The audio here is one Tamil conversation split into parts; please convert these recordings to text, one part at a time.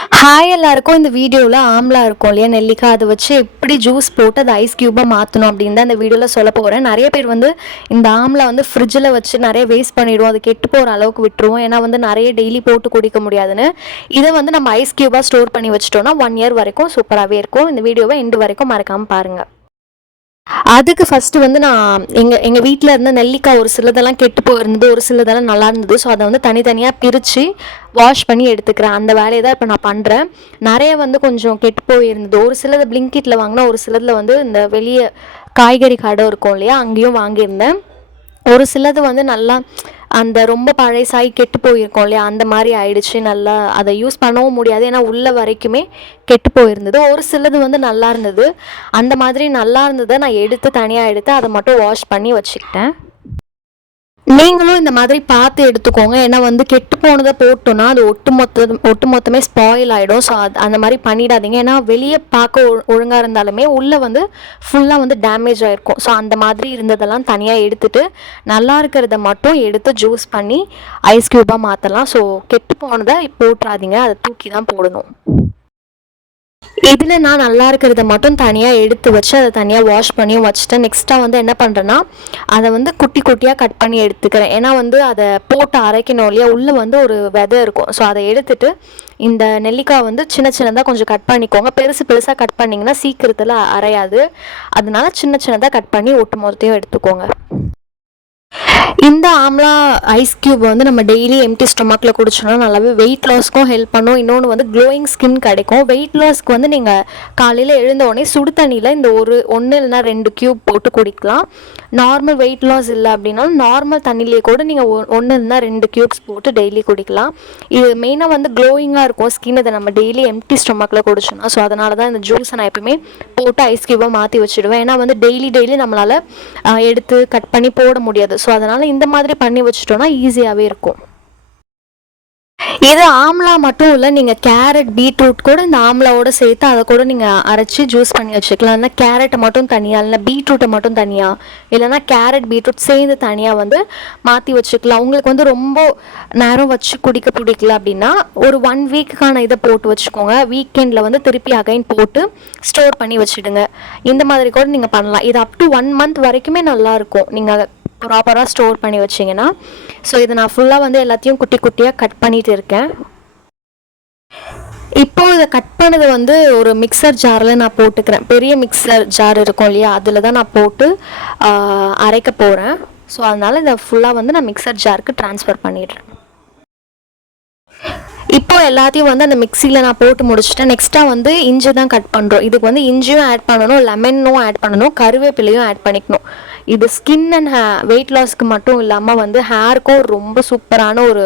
ஹாய் எல்லாருக்கும். இந்த வீடியோவில் ஆம்லா இருக்கும் இல்லையா, நெல்லிக்காய், அதை வச்சு எப்படி ஜூஸ் போட்டு அதை ஐஸ் க்யூபாக மாற்றணும் அப்படின்னு தான் இந்த வீடியோவில் சொல்ல போகிறேன். நிறைய பேர் இந்த ஆம்லா ஃப்ரிட்ஜில் வச்சு நிறைய வேஸ்ட் பண்ணிவிடுவோம், அது கெட்டு போகிற அளவுக்கு விட்டுருவோம். ஏன்னா நிறைய டெய்லி போட்டு குடிக்க முடியாதுன்னு. இதை நம்ம ஐஸ் க்யூபாக ஸ்டோர் பண்ணி வச்சிட்டோம்னா 1 இயர் வரைக்கும் சூப்பராகவே இருக்கும். இந்த வீடியோவை எண்டு வரைக்கும் மறக்காமல் பாருங்கள். அதுக்கு ஃபஸ்ட்டு நான் எங்கள் வீட்டில் இருந்த நெல்லிக்காய் ஒரு சிலதெல்லாம் கெட்டு போயிருந்தது, ஒரு சிலதெல்லாம் நல்லா இருந்தது. ஸோ அதை தனித்தனியாக பிரித்து வாஷ் பண்ணி எடுத்துக்கிறேன். அந்த வேலையை தான் இப்போ நான் பண்ணுறேன். நிறைய கொஞ்சம் கெட்டு போயிருந்தது. ஒரு சிலது பிளிங்கிட்டில் வாங்கினா, ஒரு சிலதில் இந்த வெளியே காய்கறி கடை இருக்கும் இல்லையா, அங்கேயும் வாங்கியிருந்தேன். ஒரு சிலது நல்லா அந்த ரொம்ப பழைசாகி கெட்டு போயிருக்கோம் இல்லையா, அந்த மாதிரி ஆயிடுச்சு. நல்லா அதை யூஸ் பண்ணவும் முடியாது, ஏன்னா உள்ள வரைக்குமே கெட்டு போயிருந்தது. ஒரு சிலது நல்லா இருந்தது. அந்த மாதிரி நல்லா இருந்ததை நான் எடுத்து தனியாக எடுத்து அதை மட்டும் வாஷ் பண்ணி வச்சுக்கிட்டேன். நீங்களும் இந்த மாதிரி பார்த்து எடுத்துக்கோங்க. ஏன்னா கெட்டு போனதை போட்டோன்னா அது ஒட்டுமொத்தமே ஸ்பாயில் ஆகிடும். ஸோ அந்த மாதிரி பண்ணிடாதீங்க. ஏன்னா வெளியே பார்க்க ஒழுங்காக இருந்தாலுமே உள்ளே ஃபுல்லாக டேமேஜ் ஆகிருக்கும். ஸோ அந்த மாதிரி இருந்ததெல்லாம் தனியாக எடுத்துகிட்டு நல்லா இருக்கிறத மட்டும் எடுத்து ஜூஸ் பண்ணி ஐஸ் க்யூபாக மாற்றலாம். ஸோ கெட்டு போனதை போட்டுறாதீங்க, அதை தூக்கி தான் போடணும். இதில் நான் நல்லா இருக்கிறத மட்டும் தனியாக எடுத்து வச்சு அதை தனியாக வாஷ் பண்ணியும் வச்சுட்டேன். நெக்ஸ்ட்டாக என்ன பண்ணுறேன்னா, அதை குட்டி குட்டியாக கட் பண்ணி எடுத்துக்கிறேன். ஏன்னா அதை போட்டு அரைக்கணும் இல்லையா, உள்ளே ஒரு விதை இருக்கும். ஸோ அதை எடுத்துகிட்டு இந்த நெல்லிக்காய் சின்ன சின்னதாக கொஞ்சம் கட் பண்ணிக்கோங்க. பெருசாக கட் பண்ணிங்கன்னா சீக்கிரத்தில் அரையாது. அதனால சின்ன சின்னதாக கட் பண்ணி ஒட்டு மொத்தத்தையும் எடுத்துக்கோங்க. இந்த ஆம்லா ஐஸ் க்யூப் நம்ம டெய்லி எம்டி ஸ்டொமக்கில் குடிச்சோன்னா நல்லாவே வெயிட் லாஸ்க்கும் ஹெல்ப் பண்ணும். இன்னொன்று க்ளோயிங் ஸ்கின் கிடைக்கும். வெயிட் லாஸ்க்கு நீங்கள் காலையில் எழுந்தோடனே சுடு தண்ணியில் இந்த ஒன்று இல்லைனா 2 க்யூப் போட்டு குடிக்கலாம். நார்மல் வெயிட் லாஸ் இல்லை அப்படின்னா நார்மல் தண்ணியிலே கூட நீங்கள் 1 இல்லைனா 2 க்யூப்ஸ் போட்டு டெய்லி குடிக்கலாம். இது மெயினாக க்ளோயிங்காக இருக்கும் ஸ்கின், இதை நம்ம டெய்லி எம்டி ஸ்டொமக்கில் குடிச்சோன்னா. ஸோ அதனால தான் இந்த ஜூஸை நான் எப்பவுமே போட்டு ஐஸ் க்யூபாக மாற்றி வச்சுடுவேன். ஏன்னா டெய்லி நம்மளால் எடுத்து கட் பண்ணி போட முடியாது. ஸோ அதனால் இந்த மாதிரி பண்ணி வச்சுட்டோன்னா ஈஸியாகவே இருக்கும். இது ஆம்லா மட்டும் இல்லை, நீங்கள் கேரட், பீட்ரூட் கூட இந்த ஆம்லாவோட சேர்த்து அதை கூட நீங்கள் அரைச்சி ஜூஸ் பண்ணி வச்சுக்கலாம். இல்லைனா கேரட்டை மட்டும் தனியாக, இல்லைனா பீட்ரூட்டை மட்டும் தனியாக, இல்லைனா கேரட் பீட்ரூட் சேர்ந்து தனியாக மாற்றி வச்சுக்கலாம். உங்களுக்கு ரொம்ப நேரம் வச்சு குடிக்க பிடிக்கல அப்படின்னா ஒரு 1 வீக்குக்கான இதை போட்டு வச்சுக்கோங்க. வீக்கெண்டில் திருப்பி அகைன் போட்டு ஸ்டோர் பண்ணி வச்சுடுங்க. இந்த மாதிரி கூட நீங்கள் பண்ணலாம். இது அப் டு 1 மந்த் வரைக்குமே நல்லாயிருக்கும் நீங்கள் ப்ராப்பராக ஸ்டோர் பண்ணி வச்சிங்கன்னா. ஸோ இதை நான் ஃபுல்லாக எல்லாத்தையும் குட்டி குட்டியாக கட் பண்ணிகிட்டு இருக்கேன். இப்போது இதை கட் பண்ணது ஒரு மிக்சர் ஜாரில் நான் போட்டுக்கிறேன். பெரிய மிக்சர் ஜார் இருக்கும் இல்லையா, அதில் தான் நான் போட்டு அரைக்க போகிறேன். ஸோ அதனால் இதை ஃபுல்லாக நான் மிக்சர் ஜாருக்கு ட்ரான்ஸ்ஃபர் பண்ணிடுறேன். இப்போ எல்லாத்தையும் அந்த மிக்சியில் நான் போட்டு முடிச்சுட்டேன். நெக்ஸ்ட்டாக இஞ்சி தான் கட் பண்ணுறோம். இதுக்கு இஞ்சியும் ஆட் பண்ணணும், லெமனும் ஆட் பண்ணணும், கருவேப்பிலையும் ஆட் பண்ணிக்கணும். இது ஸ்கின் அண்ட் வெயிட் லாஸ்க்கு மட்டும் இல்லாமல் ஹேருக்கும் ரொம்ப சூப்பரான ஒரு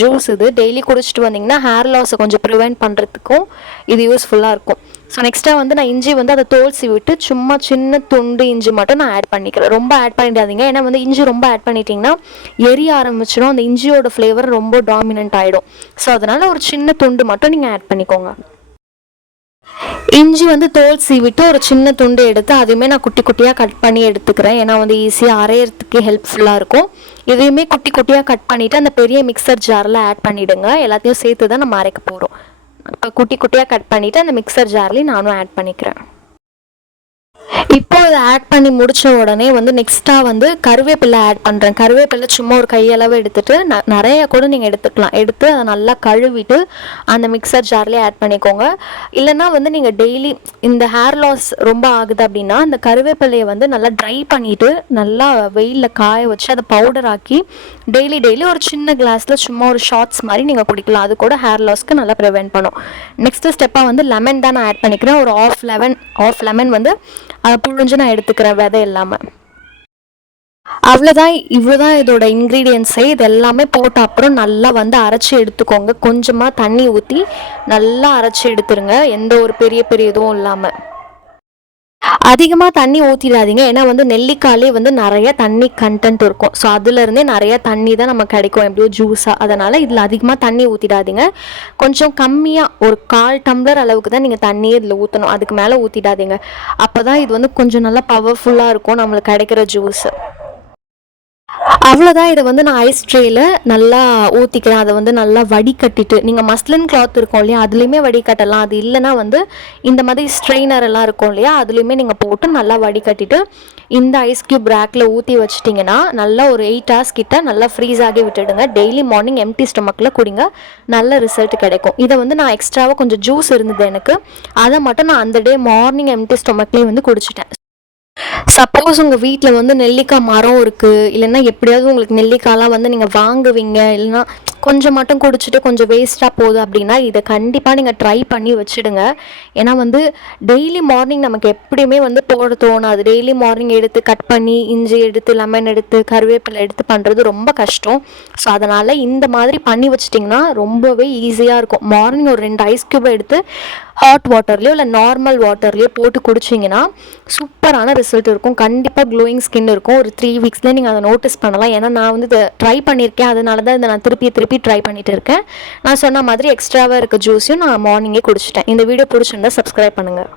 ஜூஸ். இது டெய்லி குடிச்சிட்டு வந்தீங்கன்னா ஹேர் லாஸை கொஞ்சம் ப்ரிவெண்ட் பண்ணுறதுக்கும் இது யூஸ்ஃபுல்லாக இருக்கும். ஸோ நெக்ஸ்ட்டாக நான் இஞ்சி அதை தோல்சி விட்டு சும்மா சின்ன துண்டு இஞ்சி மட்டும் நான் ஆட் பண்ணிக்கிறேன். ரொம்ப ஆட் பண்ணிடாதீங்க. ஏன்னா இஞ்சி ரொம்ப ஆட் பண்ணிட்டீங்கன்னா எரிய ஆரம்பிச்சிடும். அந்த இஞ்சியோட ஃப்ளேவர் ரொம்ப டாமினன்ட் ஆகிடும். ஸோ அதனால் ஒரு சின்ன துண்டு மட்டும் நீங்கள் ஆட் பண்ணிக்கோங்க. இஞ்சி தோல் சீவிட்டு ஒரு சின்ன துண்டு எடுத்து அதையுமே நான் குட்டி குட்டியாக கட் பண்ணி எடுத்துக்கிறேன். ஏன்னா ஈஸியாக அரையிறதுக்கு ஹெல்ப்ஃபுல்லாக இருக்கும். இதையுமே குட்டி குட்டியாக கட் பண்ணிவிட்டு அந்த பெரிய மிக்சர் ஜாரில் ஆட் பண்ணிவிடுங்க. எல்லாத்தையும் சேர்த்து தான் நம்ம அரைக்க போகிறோம். இப்போ குட்டி குட்டியாக கட் பண்ணிவிட்டு அந்த மிக்சர் ஜார்லேயும் நானும் ஆட் பண்ணிக்கிறேன். இப்போ இதை ஆட் பண்ணி முடித்த உடனே நெக்ஸ்ட்டாக கருவேப்பிலை ஆட் பண்ணுறேன். கருவேப்பிலை சும்மா ஒரு கையளவு எடுத்துகிட்டு நிறைய கூட நீங்கள் எடுத்துக்கலாம். எடுத்து அதை நல்லா கழுவிட்டு அந்த மிக்சர் ஜார்லேயே ஆட் பண்ணிக்கோங்க. இல்லைனா நீங்கள் டெய்லி இந்த ஹேர் லாஸ் ரொம்ப ஆகுது அப்படின்னா அந்த கருவேப்பிலையை நல்லா ட்ரை பண்ணிவிட்டு நல்லா வெயிலில் காய வச்சு அதை பவுடர் ஆக்கி டெய்லி ஒரு சின்ன கிளாஸில் சும்மா ஒரு ஷார்ட்ஸ் மாதிரி நீங்கள் குடிக்கலாம். அது கூட ஹேர் லாஸ்க்கு நல்லா ப்ரிவென்ட் பண்ணும். நெக்ஸ்ட்டு ஸ்டெப்பாக லெமன் தான் நான் ஆட் பண்ணிக்கிறேன். ஒரு ஆஃப் லெமன் அதை புழிஞ்சு நான் எடுத்துக்கிறேன், விதை இல்லாமல். அவ்வளோதான், இவ்வளோதான் இதோட இன்க்ரீடியன்ஸே. இது எல்லாமே போட்ட அப்புறம் நல்லா அரைச்சி எடுத்துக்கோங்க. கொஞ்சமாக தண்ணி ஊற்றி நல்லா அரைச்சி எடுத்துருங்க, எந்த ஒரு பெரிய இதுவும் இல்லாமல். அதிகமாக தண்ணி ஊற்றிடாதீங்க. ஏன்னா நெல்லிக்காயிலே நிறைய தண்ணி கண்டென்ட் இருக்கும். ஸோ அதுலேருந்தே நிறைய தண்ணி தான் நமக்கு கிடைக்கும், எப்படியோ ஜூஸாக. அதனால் இதில் அதிகமாக தண்ணி ஊற்றிடாதீங்க. கொஞ்சம் கம்மியாக ஒரு 1/4 டம்ளர் அளவுக்கு தான் நீங்கள் தண்ணியே இதில் ஊற்றணும். அதுக்கு மேலே ஊற்றிடாதீங்க. அப்போ தான் இது கொஞ்சம் நல்லா பவர்ஃபுல்லாக இருக்கும் நம்மளுக்கு கிடைக்கிற ஜூஸு. அவ்வளோதான். இதை வந்து நான் ஐஸ் ட்ரேயில் நல்லா ஊற்றிக்கிறேன். அதை வந்து நல்லா வடிகட்டிட்டு, நீங்கள் மஸ்லின் கிளாத் இருக்கும் இல்லையா, அதுலேயுமே வடிகட்டலாம். அது இல்லைன்னா வந்து இந்த மாதிரி ஸ்ட்ரெயினர் எல்லாம் இருக்கும் இல்லையா, அதுலேயுமே நீங்கள் போட்டு நல்லா வடிகட்டிட்டு இந்த ஐஸ் க்யூப் ரேக்கில் ஊற்றி வச்சிட்டிங்கன்னா நல்லா ஒரு 8 hours கிட்ட நல்லா ஃப்ரீஸ் ஆகி விட்டுடுங்க. டெய்லி மார்னிங் எம்டி ஸ்டொமக்கில் குடிங்க, நல்ல ரிசல்ட் கிடைக்கும். இதை வந்து நான் எக்ஸ்ட்ராவாக கொஞ்சம் ஜூஸ் இருந்தது எனக்கு, அதை மட்டும் நான் அந்த டே மார்னிங் எம்டி ஸ்டொமக்லேயே வந்து குடிச்சிட்டேன். சப்போஸ் உங்கள் வீட்டில் வந்து நெல்லிக்காய் மரம் இருக்குது, இல்லைன்னா எப்படியாவது உங்களுக்கு நெல்லிக்காய்லாம் வந்து நீங்கள் வாங்குவீங்க, இல்லைன்னா கொஞ்சம் மட்டும் குடிச்சிட்டு கொஞ்சம் வேஸ்ட்டாக போகுது அப்படின்னா இதை கண்டிப்பாக நீங்கள் ட்ரை பண்ணி வச்சுடுங்க. ஏன்னா வந்து டெய்லி மார்னிங் நமக்கு எப்படியுமே வந்து போட தோணாது. டெய்லி மார்னிங் எடுத்து கட் பண்ணி இஞ்சி எடுத்து லெமன் எடுத்து கருவேப்பிலை எடுத்து பண்ணுறது ரொம்ப கஷ்டம். ஸோ அதனால் இந்த மாதிரி பண்ணி வச்சிட்டிங்கன்னா ரொம்பவே ஈஸியாக இருக்கும். மார்னிங் ஒரு 2 ஐஸ் க்யூபை எடுத்து ஹாட் வாட்டர்லேயோ இல்லை நார்மல் வாட்டர்லேயோ போட்டு குடிச்சிங்கன்னா சூப்பரான ரிசல்ட் இருக்கும். கண்டிப்பாக க்ளோயிங் ஸ்கின் இருக்கும். ஒரு 3 வீக்ஸ்லேயே நீங்கள் அதை நோட்டீஸ் பண்ணலாம். ஏன்னா நான் வந்து இதை ட்ரை பண்ணியிருக்கேன், அதனால தான் இதை நான் திருப்பி ட்ரை பண்ணிட்டு இருக்கேன். நான் சொன்ன மாதிரி எக்ஸ்ட்ராவாக இருக்க ஜூஸையும் நான் மார்னிங்கே குடிச்சிட்டேன். இந்த வீடியோ பிடிச்சிருந்தா சப்ஸ்கிரைப் பண்ணுங்கள்.